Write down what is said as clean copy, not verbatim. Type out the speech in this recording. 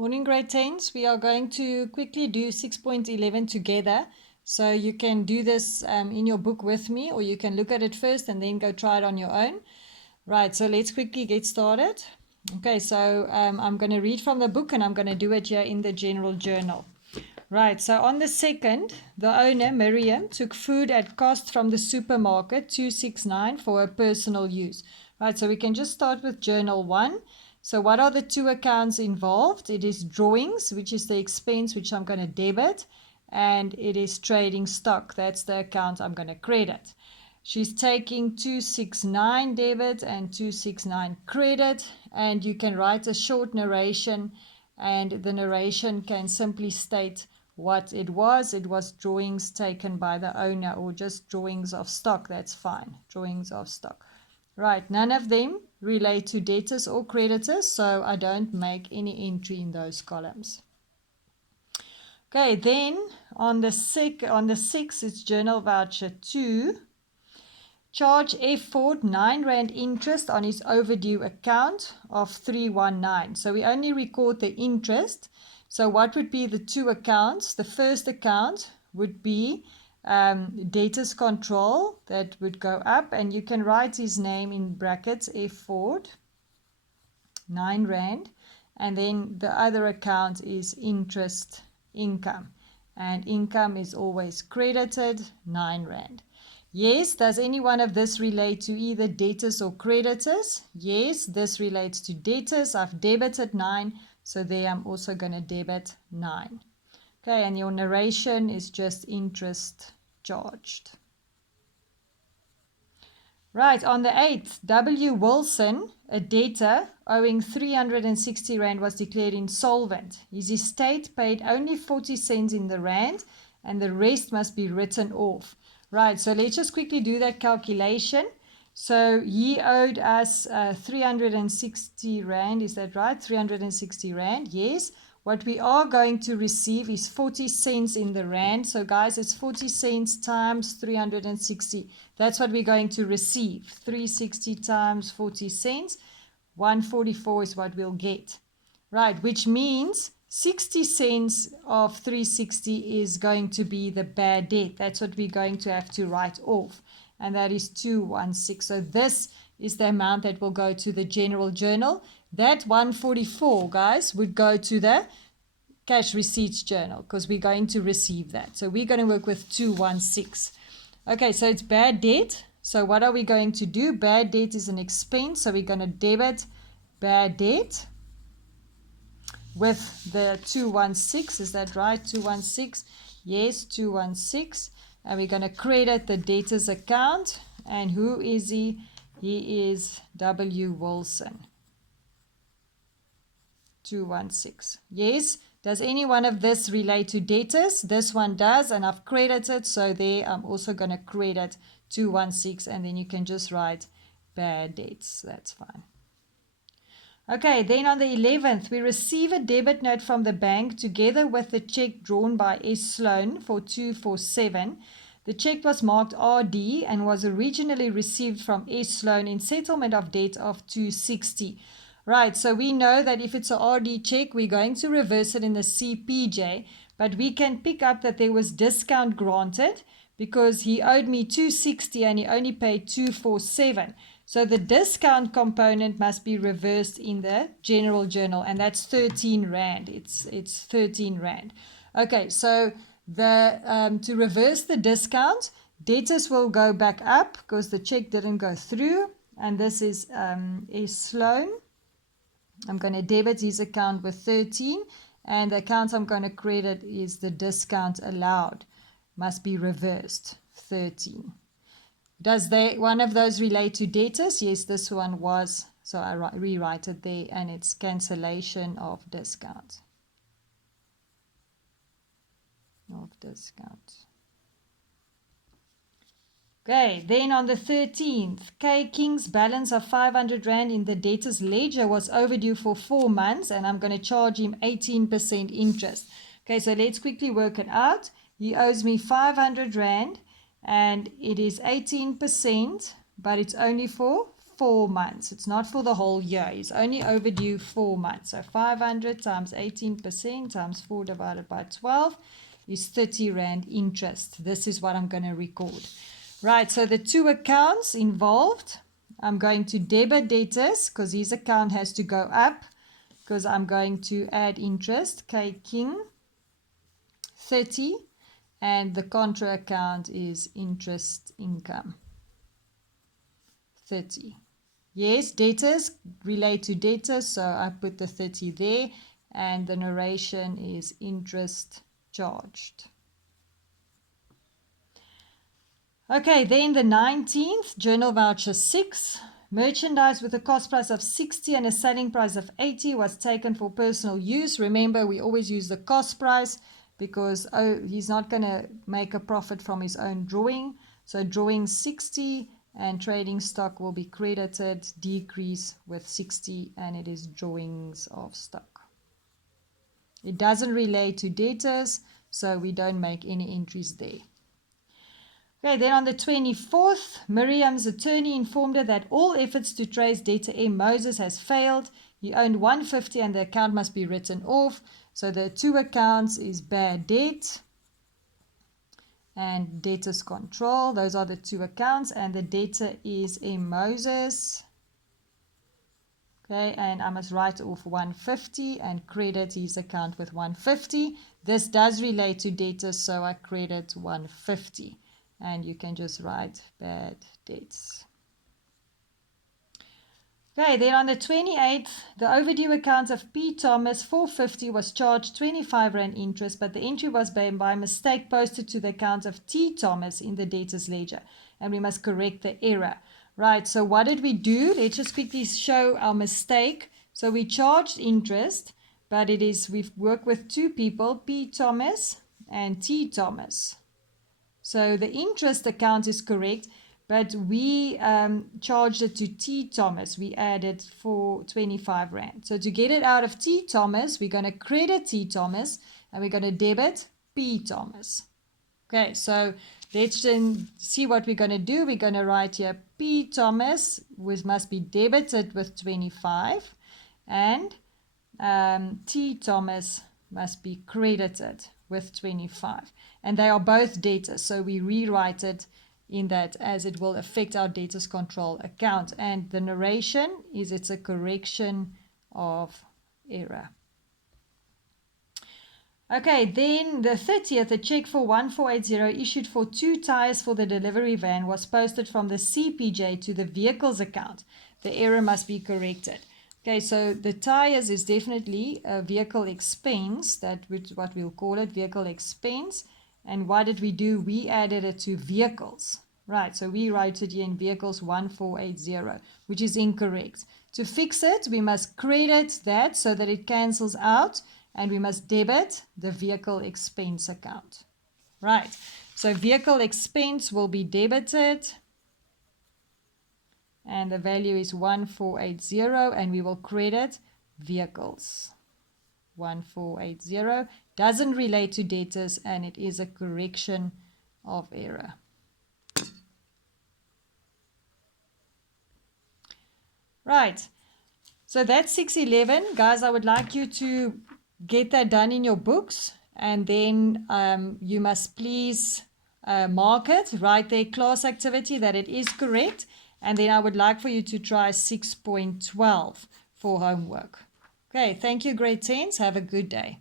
Morning grade 10s. We are going to quickly do 6.11 together. So you can do this in your book with me, or you can look at it first and then go try it on your own. Right, so let's quickly get started. Okay, so I'm going to read from the book and I'm going to do it here in the general journal. Right, so on the 2nd, the owner, Miriam, took food at cost from the supermarket, 269, for her personal use. Right, so we can just start with journal 1. So what are the two accounts involved? It is drawings, which is the expense, which I'm going to debit, and it is trading stock. That's the account I'm going to credit. She's taking 269 debit and 269 credit, and you can write a short narration, and the narration can simply state what it was. It was drawings taken by the owner, or just drawings of stock. That's fine. Drawings of stock. Right, none of them relate to debtors or creditors, so I don't make any entry in those columns. Okay, then on the 6th, it's journal voucher 2. Charge F. Ford R9 interest on his overdue account of 319. So we only record the interest. So what would be the two accounts? The first account would be debtors control. That would go up, and you can write his name in brackets, F. Ford, R9, and then the other account is interest income, and income is always credited, R9. Yes, does any one of this relate to either debtors or creditors? Yes, this relates to debtors. I've debited 9, so there I'm also going to debit 9. Okay, and your narration is just interest charged. Right, on the 8th, W. Wilson, a debtor owing 360 Rand, was declared insolvent. His estate paid only 40 cents in the Rand, and the rest must be written off. Right, so let's just quickly do that calculation. So he owed us 360 Rand, is that right? 360 Rand, yes. What we are going to receive is 40 cents in the Rand. So guys, it's 40 cents times 360. That's what we're going to receive. 360 times 40 cents. 144 is what we'll get. Right, which means 60 cents of 360 is going to be the bad debt. That's what we're going to have to write off. And that is 216. So this is the amount that will go to the general journal. That 144, guys, would go to the cash receipts journal because we're going to receive that. So we're going to work with 216. Okay, so it's bad debt. So what are we going to do? Bad debt is an expense. So we're going to debit bad debt with the 216. Is that right? 216. Yes, 216. And we're going to credit the debtors account. And who is he? He is W. Wilson. 216. Yes. Does any one of this relate to debtors? This one does, and I've credited. So there I'm also going to credit 216, and then you can just write bad debts. That's fine. Okay, then on the 11th, we receive a debit note from the bank together with the check drawn by S. Sloan for 247. The check was marked RD and was originally received from S. Sloan in settlement of debt of 260. Right, so we know that if it's a RD check, we're going to reverse it in the CPJ, but we can pick up that there was discount granted because he owed me 260 and he only paid 247. So the discount component must be reversed in the general journal, and that's 13 Rand. It's 13 Rand. Okay, so to reverse the discount, debtors will go back up because the check didn't go through, and this is S. Sloan. I'm going to debit his account with 13, and the account I'm going to credit is the discount allowed. Must be reversed, 13. Does one of those relate to debtors? Yes, this one was. So I rewrite it there, and it's cancellation of discount. Okay, then on the 13th, K. King's balance of 500 Rand in the debtor's ledger was overdue for 4 months, and I'm going to charge him 18% interest. Okay, so let's quickly work it out. He owes me 500 Rand, and it is 18%, but it's only for 4 months. It's not for the whole year. He's only overdue 4 months. So 500 times 18% times 4 divided by 12 is 30 Rand interest. This is what I'm going to record. Right, so the two accounts involved, I'm going to debit debtors because his account has to go up because I'm going to add interest, K King, 30, and the contra account is interest income, 30. Yes, debtors relate to debtors, so I put the 30 there, and the narration is interest charged. Okay, then the 19th, journal voucher 6. Merchandise with a cost price of 60 and a selling price of 80 was taken for personal use. Remember, we always use the cost price because he's not going to make a profit from his own drawing. So drawing 60 and trading stock will be credited, decrease with 60, and it is drawings of stock. It doesn't relate to debtors, so we don't make any entries there. Okay, then on the 24th, Miriam's attorney informed her that all efforts to trace debtor M. Moses has failed. He owned 150 and the account must be written off. So the two accounts is bad debt and debtors control. Those are the two accounts, and the debtor is M. Moses. Okay, and I must write off 150 and credit his account with 150. This does relate to debtors, so I credit 150. And you can just write bad debts. Okay, then on the 28th, the overdue account of P. Thomas, 450, was charged 25 Rand interest, but the entry was by mistake posted to the account of T. Thomas in the debtor's ledger, and we must correct the error. Right, so what did we do? Let's just quickly show our mistake. So we charged interest, but we've worked with two people, P. Thomas and T. Thomas. So the interest account is correct, but we charged it to T. Thomas. We added for 25 Rand. So to get it out of T. Thomas, we're going to credit T. Thomas and we're going to debit P. Thomas. Okay, so let's then see what we're going to do. We're going to write here P. Thomas, which must be debited with 25, and T. Thomas must be credited with 25. And they are both debtors, so we rewrite it in that as it will affect our debtors control account. And the narration is it's a correction of error. Okay, then the 30th, a check for 1480 issued for 2 tires for the delivery van was posted from the CPJ to the vehicles account. The error must be corrected. Okay, so the tires is definitely a vehicle expense, that which what we'll call it, vehicle expense. And what did we do? We added it to vehicles. Right, so we write it here in vehicles 1480, which is incorrect. To fix it, we must credit that so that it cancels out, and we must debit the vehicle expense account. Right, so vehicle expense will be debited, and the value is 1480, and we will credit vehicles 1480. Doesn't relate to debtors, and it is a correction of error. Right, so that's 611. Guys, I would like you to get that done in your books, and then you must please mark it, write their class activity that it is correct, and then I would like for you to try 6.12 for homework. Okay, thank you, grade 10s. Have a good day.